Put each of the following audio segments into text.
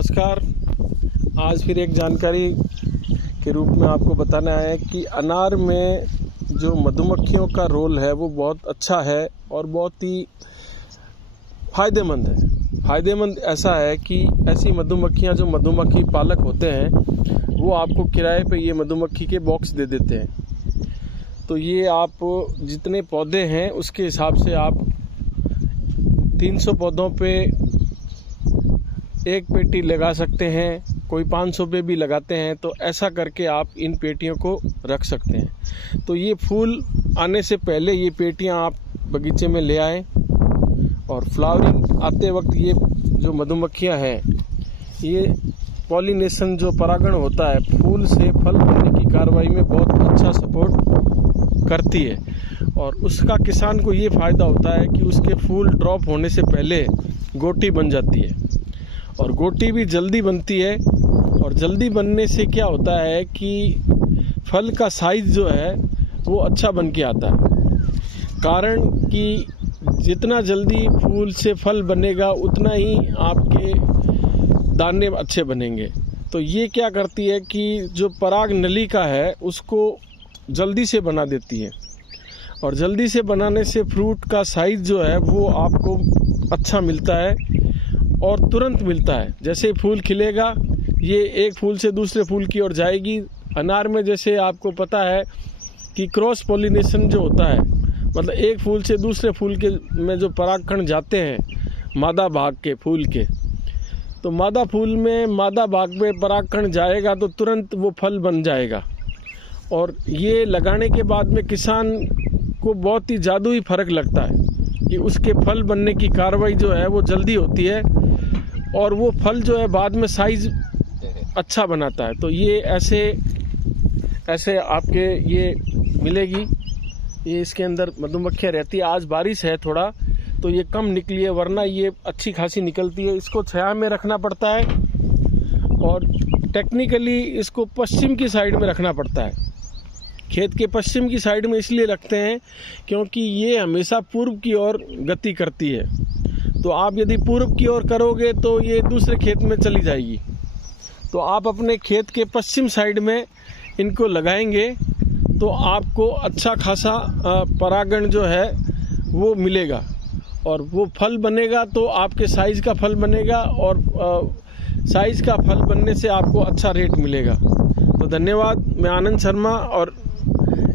नमस्कार। आज फिर एक जानकारी के रूप में आपको बताना है कि अनार में जो मधुमक्खियों का रोल है वो बहुत अच्छा है और बहुत ही फ़ायदेमंद है। फ़ायदेमंद ऐसा है कि ऐसी मधुमक्खियाँ जो मधुमक्खी पालक होते हैं वो आपको किराए पे ये मधुमक्खी के बॉक्स दे देते हैं। तो ये आप जितने पौधे हैं उसके हिसाब से आप 300 पौधों पे एक पेटी लगा सकते हैं, कोई 500 पे भी लगाते हैं। तो ऐसा करके आप इन पेटियों को रख सकते हैं। तो ये फूल आने से पहले ये पेटियां आप बगीचे में ले आएँ और फ्लावरिंग आते वक्त ये जो मधुमक्खियां हैं ये पॉलिनेशन जो परागण होता है फूल से फल बनने की कार्रवाई में बहुत अच्छा सपोर्ट करती है। और उसका किसान को ये फ़ायदा होता है कि उसके फूल ड्रॉप होने से पहले गोटी बन जाती है और गोटी भी जल्दी बनती है। और जल्दी बनने से क्या होता है कि फल का साइज़ जो है वो अच्छा बन के आता है। कारण कि जितना जल्दी फूल से फल बनेगा उतना ही आपके दाने अच्छे बनेंगे। तो ये क्या करती है कि जो पराग नलिका है उसको जल्दी से बना देती है और जल्दी से बनाने से फ्रूट का साइज़ जो है वो आपको अच्छा मिलता है और तुरंत मिलता है। जैसे फूल खिलेगा ये एक फूल से दूसरे फूल की ओर जाएगी। अनार में जैसे आपको पता है कि क्रॉस पॉलिनेशन जो होता है, मतलब एक फूल से दूसरे फूल के में जो परागकण जाते हैं मादा भाग के फूल के, तो मादा फूल में मादा भाग में परागकण जाएगा तो तुरंत वो फल बन जाएगा। और ये लगाने के बाद में किसान को बहुत ही जादुई फ़र्क लगता है कि उसके फल बनने की कार्रवाई जो है वो जल्दी होती है और वो फल जो है बाद में साइज़ अच्छा बनाता है। तो ये ऐसे आपके ये मिलेगी, ये इसके अंदर मधुमक्खियाँ रहती है। आज बारिश है थोड़ा तो ये कम निकली है, वरना ये अच्छी खासी निकलती है। इसको छाया में रखना पड़ता है और टेक्निकली इसको पश्चिम की साइड में रखना पड़ता है। खेत के पश्चिम की साइड में इसलिए रखते हैं क्योंकि ये हमेशा पूर्व की ओर गति करती है। तो आप यदि पूर्व की ओर करोगे तो ये दूसरे खेत में चली जाएगी। तो आप अपने खेत के पश्चिम साइड में इनको लगाएंगे तो आपको अच्छा खासा परागण जो है वो मिलेगा और वो फल बनेगा तो आपके साइज़ का फल बनेगा और साइज़ का फल बनने से आपको अच्छा रेट मिलेगा। तो धन्यवाद। मैं आनंद शर्मा और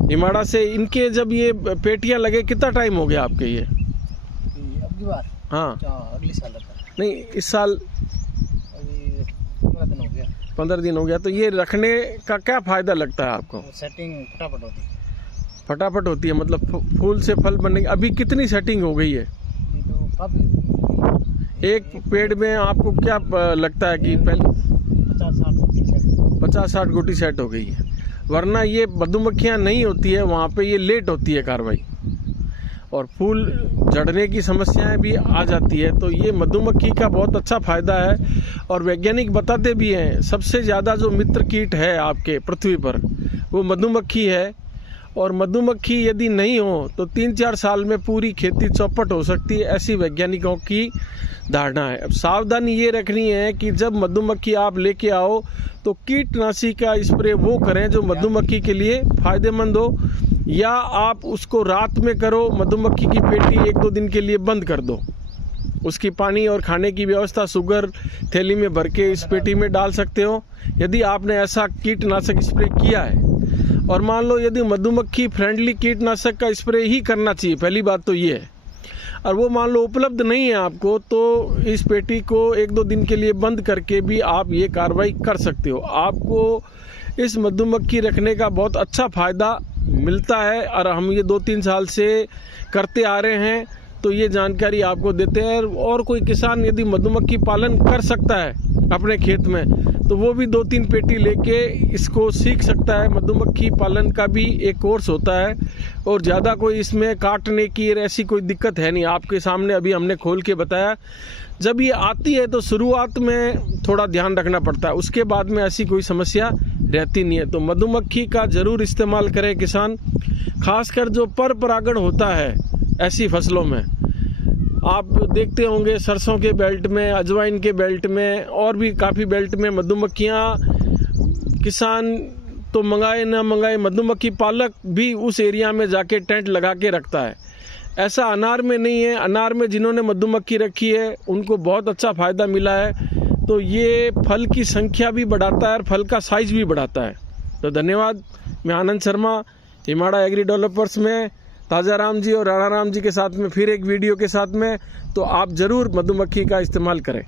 निमाड़ा से। इनके जब ये पेटियां लगे कितना टाइम हो गया आपके ये? अब की बार हाँ अगले साल नहीं, इस साल अभी 15 दिन हो गया। 15 दिन हो गया। तो ये रखने का क्या फ़ायदा लगता है आपको? सेटिंग फटाफट होती है। फटाफट होती है, मतलब फूल से फल बनने की अभी कितनी सेटिंग हो गई है? ये तो काफ़ी एक पेड़ में आपको क्या लगता है कि पहले 50-60 गोटी सेट हो गई है? वरना ये मधुमक्खियाँ नहीं होती है वहाँ पे, ये लेट होती है कार्रवाई और फूल झड़ने की समस्याएं भी आ जाती है। तो ये मधुमक्खी का बहुत अच्छा फ़ायदा है और वैज्ञानिक बताते भी हैं सबसे ज़्यादा जो मित्र कीट है आपके पृथ्वी पर वो मधुमक्खी है। और मधुमक्खी यदि नहीं हो तो 3-4 साल में पूरी खेती चौपट हो सकती है, ऐसी वैज्ञानिकों की धारणा है। अब सावधानी ये रखनी है कि जब मधुमक्खी आप लेके आओ तो कीटनाशी का स्प्रे वो करें जो मधुमक्खी के लिए फ़ायदेमंद हो, या आप उसको रात में करो। मधुमक्खी की पेटी 1-2 दिन के लिए बंद कर दो, उसकी पानी और खाने की व्यवस्था शुगर थैली में भर के इस पेटी में डाल सकते हो यदि आपने ऐसा कीटनाशक स्प्रे किया है। और मान लो यदि मधुमक्खी फ्रेंडली कीटनाशक का स्प्रे ही करना चाहिए, पहली बात तो ये है, और वो मान लो उपलब्ध नहीं है आपको, तो इस पेटी को 1-2 दिन के लिए बंद करके भी आप ये कार्रवाई कर सकते हो। आपको इस मधुमक्खी रखने का बहुत अच्छा फ़ायदा मिलता है और हम ये 2-3 साल से करते आ रहे हैं। तो ये जानकारी आपको देते हैं। और कोई किसान यदि मधुमक्खी पालन कर सकता है अपने खेत में तो वो भी 2-3 पेटी लेके इसको सीख सकता है। मधुमक्खी पालन का भी एक कोर्स होता है और ज़्यादा कोई इसमें काटने की ऐसी कोई दिक्कत है नहीं। आपके सामने अभी हमने खोल के बताया। जब ये आती है तो शुरुआत में थोड़ा ध्यान रखना पड़ता है, उसके बाद में ऐसी कोई समस्या रहती नहीं है। तो मधुमक्खी का ज़रूर इस्तेमाल करें किसान, खासकर जो पर परागण होता है ऐसी फसलों में। आप देखते होंगे सरसों के बेल्ट में, अजवाइन के बेल्ट में और भी काफ़ी बेल्ट में मधुमक्खियाँ, किसान तो मंगाए ना मंगाए मधुमक्खी पालक भी उस एरिया में जाके टेंट लगा के रखता है। ऐसा अनार में नहीं है। अनार में जिन्होंने मधुमक्खी रखी है उनको बहुत अच्छा फ़ायदा मिला है। तो ये फल की संख्या भी बढ़ाता है और फल का साइज भी बढ़ाता है। तो धन्यवाद। मैं आनंद शर्मा, हिमाड़ा एग्री डेवलपर्स में ताजा राम जी और राणा राम जी के साथ में फिर एक वीडियो के साथ में। तो आप ज़रूर मधुमक्खी का इस्तेमाल करें।